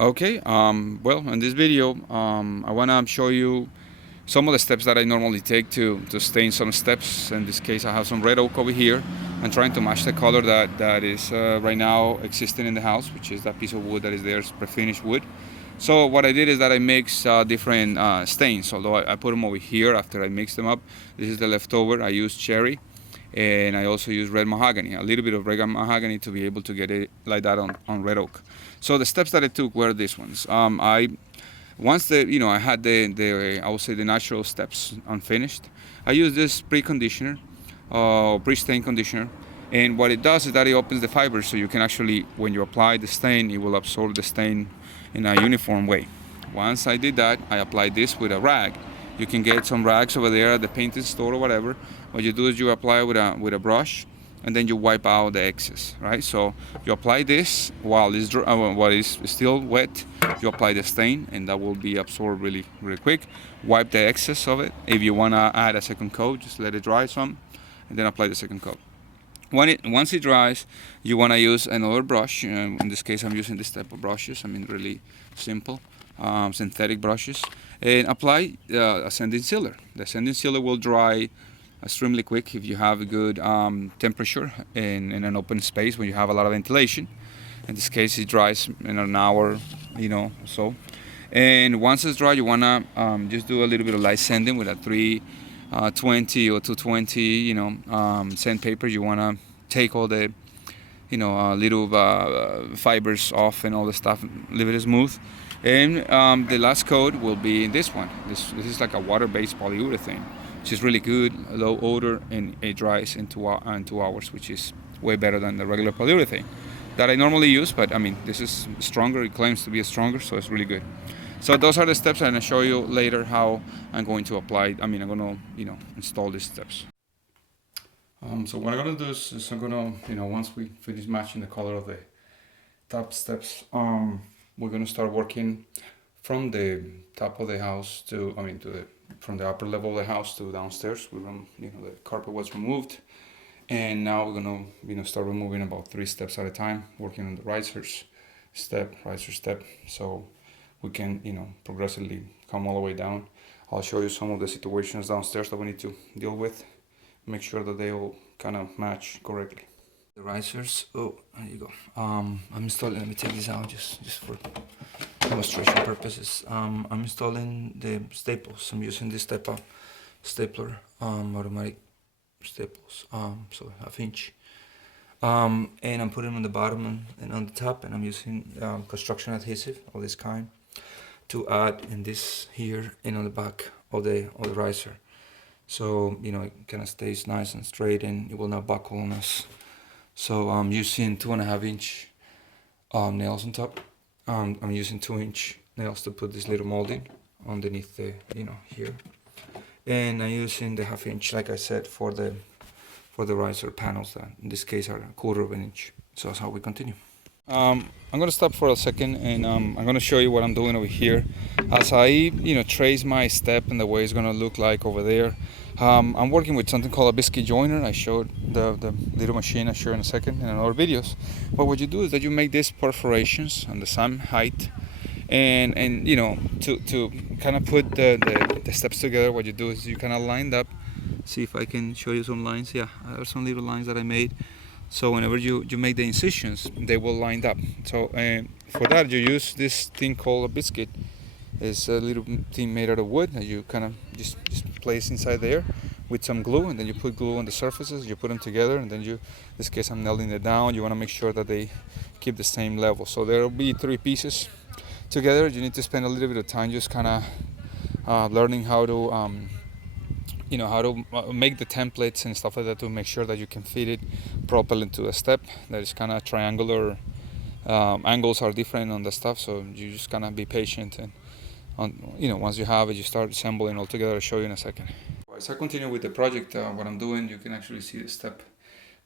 Okay, well, in this video, I want to show you some of the steps that I normally take to stain some steps. In this case, I have some red oak over here. I'm trying to match the color that is right now existing in the house, which is that piece of wood that is there, it's pre-finished wood. So what I did is that I mixed different stains, although I put them over here after I mixed them up. This is the leftover. I used cherry, and I also use red mahogany, a little bit of red mahogany to be able to get it like that on red oak. So the steps that I took were these ones. I once I had the I would say the natural steps unfinished, I use this pre-conditioner, pre-stain conditioner, and what it does is that it opens the fibers so you can actually, when you apply the stain, it will absorb the stain in a uniform way. Once I did that, I applied this with a rag. You can get some rags over there at the painting store or whatever. What you do is you apply it with a brush, and then you wipe out the excess, right? So you apply this while it's still wet. You apply the stain, and that will be absorbed really, really quick. Wipe the excess of it. If you wanna add a second coat, just let it dry some, and then apply the second coat. Once it dries, you want to use another brush. In this case, I'm using this type of brushes. I mean, really simple, synthetic brushes, and apply a sanding sealer. The sanding sealer will dry extremely quick if you have a good temperature in an open space when you have a lot of ventilation. In this case, it dries in an hour, so. And once it's dry, you wanna just do a little bit of light sanding with a 320 or 220, sandpaper. You wanna take all the, little fibers off and all the stuff, leave it smooth. And the last coat will be this one. This is like a water-based polyurethane, which is really good, low odor, and it dries in 2 hours, which is way better than the regular polyurethane that I normally use. But I mean, this is stronger. It claims to be stronger, so it's really good. So those are the steps, and I'll show you later how I'm going to apply. I'm going to, install these steps. So what I'm going to do is I'm going to, once we finish matching the color of the top steps, we're going to start working from the top of the house from the upper level of the house to downstairs. The carpet was removed, and now we're gonna, start removing about 3 steps at a time, working on the riser step, so we can, progressively come all the way down. I'll show you some of the situations downstairs that we need to deal with, make sure that they all kind of match correctly. The risers, oh, there you go. I'm installing, let me take this out just for demonstration purposes. I'm installing the staples. I'm using this type of stapler, automatic staples, so 1/2 inch. And I'm putting them on the bottom and on the top, and I'm using construction adhesive of this kind to add in this here and on the back of the riser. So, it kind of stays nice and straight, and it will not buckle on us. So I'm using 2.5 inch nails on top. I'm using 2-inch nails to put this little molding underneath the, here. And I'm using the 1/2 inch, like I said, for the riser panels that in this case are 1/4 of an inch. So that's how we continue. I'm gonna stop for a second, and I'm gonna show you what I'm doing over here. As I, trace my step and the way it's gonna look like over there. I'm working with something called a biscuit joiner. I showed the little machine I showed in a second in other videos. But what you do is that you make these perforations on the same height, and to kind of put the steps together. What you do is you kind of lined up. See if I can show you some lines. Yeah, there are some little lines that I made. So whenever you make the incisions, they will line up. So for that you use this thing called a biscuit. It's a little thing made out of wood that you kind of just place inside there with some glue, and then you put glue on the surfaces. You put them together, and then in this case I'm nailing it down. You want to make sure that they keep the same level. So there will be 3 pieces together. You need to spend a little bit of time just kind of learning how to how to make the templates and stuff like that to make sure that you can fit it properly into a step that is kind of triangular. Angles are different on the stuff, so you just kind of be patient, and once you have it, you start assembling all together. I'll show you in a second. As I continue with the project, what I'm doing, you can actually see the step.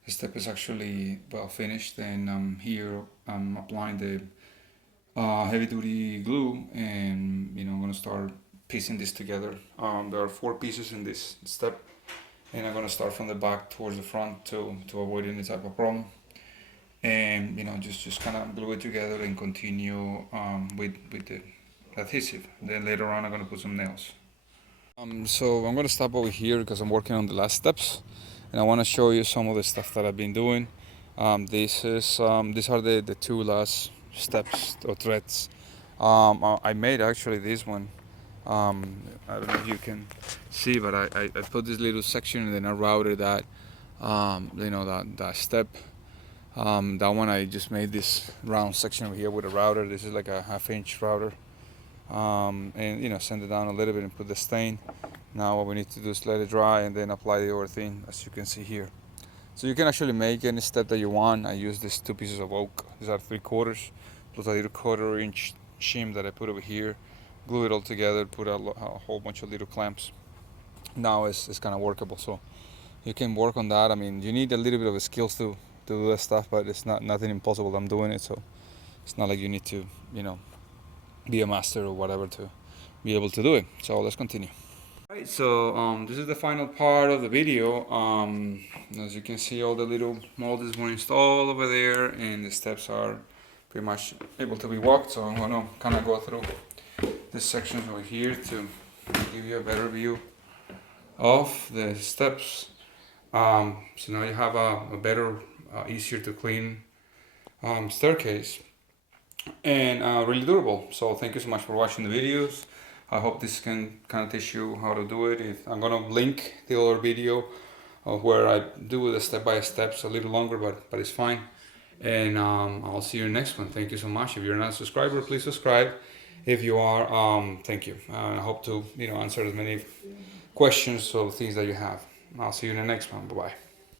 The step is actually well finished, and here I'm applying the heavy duty glue, and I'm going to start piecing this together. There are 4 pieces in this step, and I'm going to start from the back towards the front to avoid any type of problem. and just kind of glue it together and continue with the adhesive. Then later on I'm gonna put some nails. So I'm gonna stop over here because I'm working on the last steps, and I want to show you some of the stuff that I've been doing. These are the two last steps or threads. I made actually this one. I don't know if you can see, but I put this little section and then I routed that. That step. That one I just made this round section over here with a router. This is like a 1/2 inch router. And send it down a little bit and put the stain. Now what we need to do is let it dry and then apply the other thing, as you can see here. So you can actually make any step that you want. I use these 2 pieces of oak. These are 3/4 plus a little 1/4 inch shim that I put over here. Glue it all together, put a whole bunch of little clamps. Now it's kind of workable, so you can work on that. I mean, you need a little bit of skills to do that stuff, but it's nothing impossible. I'm doing it, so it's not like you need to be a master or whatever to be able to do it. So let's continue. Right, so this is the final part of the video. As you can see, all the little molds were installed over there, and the steps are pretty much able to be walked. So I'm gonna kind of go through this section over here to give you a better view of the steps. So now you have a better, easier to clean staircase, and really durable. So thank you so much for watching the videos. I hope this can kind of teach you how to do it. I'm gonna link the other video of where I do the step by step. It's a little longer, but it's fine. And I'll see you in the next one. Thank you so much. If you're not a subscriber, please subscribe. If you are, thank you. I hope to answer as many questions or things that you have. I'll see you in the next one. Bye bye.